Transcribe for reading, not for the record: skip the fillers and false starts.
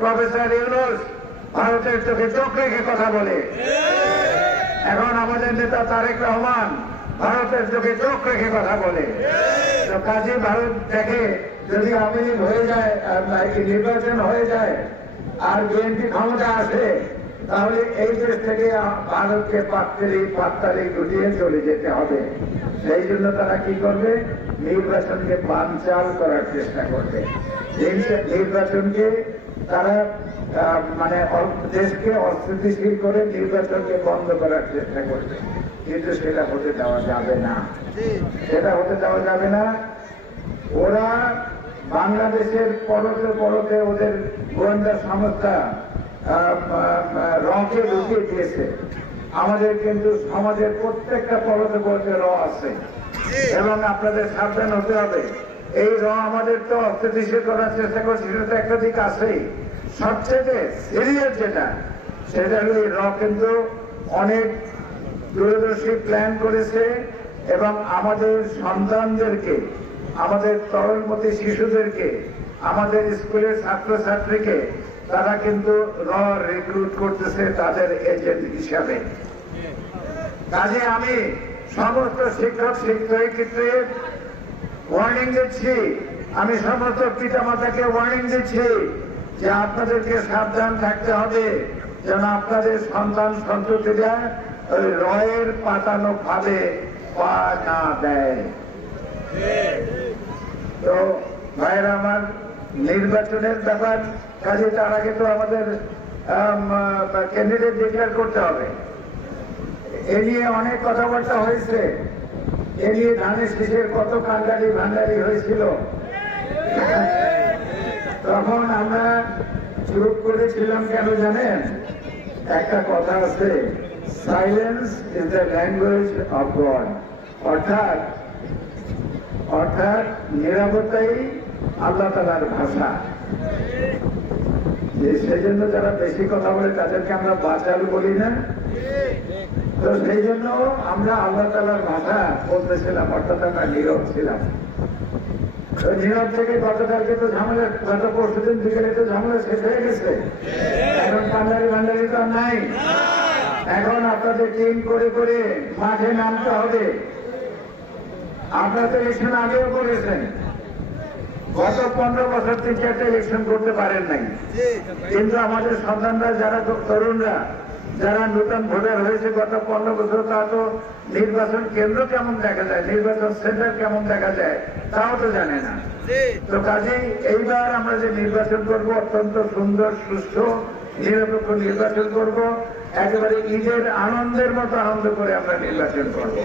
Professor Yunus ভারতের চোখে চোখ রেখে কথা বলে, এখন আমাদের নেতা তারেক রহমান ভারতের চোখে চোখ রেখে কথা বলে। তো কাজী ভারত দেখে যদি আওয়ামী লীগ হয়ে যায়, নির্বাচন হয়ে যায় আর বিএনপি ক্ষমতা আসে, তাহলে এই দেশ থেকে ভারতকে পাত্তালি গুটিয়ে চলে যেতে হবে। সেই জন্য তারা কি করবে? নির্বাচনকে বানচাল করার চেষ্টা করবে। নির্বাচনকে তারা মানে দেশকে অস্থিতিশীল করে নির্বাচনকে বন্ধ করার চেষ্টা করবে, কিন্তু সেটা হতে দেওয়া যাবে না। সেটা হতে দেওয়া যাবে না। ওরা বাংলাদেশের পরতে ওদের গোয়েন্দা সংস্থা রকে ঢুকিয়ে দিয়েছে। আমাদের কিন্তু সমাজের প্রত্যেকটা পরতে র আছে, এবং আপনাদের সাবধান হতে হবে। এই র আমাদের তো অস্থিতিশীল করার চেষ্টা করছে, সেটা তো একটা দিক আছেই। সবচেয়ে সিরিয়াস যেটা, সেটা হলো এই র কিন্তু অনেক দূরদর্শী প্ল্যান করেছে, এবং আমাদের সন্তানদেরকে, আমাদের তরুণমতী শিশুদেরকে, আমাদের স্কুলের ছাত্রছাত্রীকে তারা কিন্তু র রিক্রুট করতেছে তাদের এজেন্ট হিসাবে। কাজে আমি সমস্ত শিক্ষক শিক্ষয়িত্রীদের ওয়ার্নিং দিচ্ছি, আমি সমস্ত পিতামাতাকে ওয়ার্নিং দিচ্ছি যে আপনাদেরকে সাবধান থাকতে হবে যেন আপনাদের সন্তান সন্ততিরা ওই রয়ের পাতানো ভাবে পা না দেয়। তো ভাইয়েরা আমার, নির্বাচনের ব্যাপার, কাজে তার আগে তো আমাদের ক্যান্ডিডেট ডিক্লেয়ার করতে হবে। এ নিয়ে অনেক কথাবার্তা হয়েছে, এ নিয়ে ধানের শীষের কত কান্ডারি ভান্ডারি হয়েছিল। তখন আমরা চুপ করেছিলাম কেন জানেন? একটা কথা আছে, silence is the language of god, অর্থাৎ নীরবতাই আল্লাহ তাআলার ভাষা। সেই জন্য যারা বেশি কথা বলে তাদেরকে আমরা বাচাল বলি না। তো সেই জন্য আমরা আল্লাহ তাআলার ভাষা বলতেছিলাম, অর্থাৎ আমরা নীরব ছিলাম। নীরব থেকে গতকালকে তো ঝামেলা, গত পরশুদিন বিকেলে তো ঝামেলা শেষ হয়ে গেছে। এখন কান্ডারি ভান্ডারি তো নাই। এখন আপনাদের টিম করে করে মাঠে নামতে হবে। আপনারা তো ইলেকশন আগেও করেছেন, গত 15 বছর থেকে একটা ইলেকশন করতে পারেন নাই, কিন্তু আমাদের সন্তানরা, যারা তরুণরা, যারা নতুন ভোটার হয়েছে গত 15 বছর, তা তো নির্বাচন কেন্দ্র কেমন দেখা যায়, নির্বাচন সেন্টার কেমন দেখা যায় তাও তো জানে না। তো কাজেই এইবার আমরা যে নির্বাচন করব, অত্যন্ত সুন্দর, সুষ্ঠু, নিরপেক্ষ নির্বাচন করব। একেবারে ঈদের আনন্দের মতো আনন্দ করে আমরা নির্বাচন করব।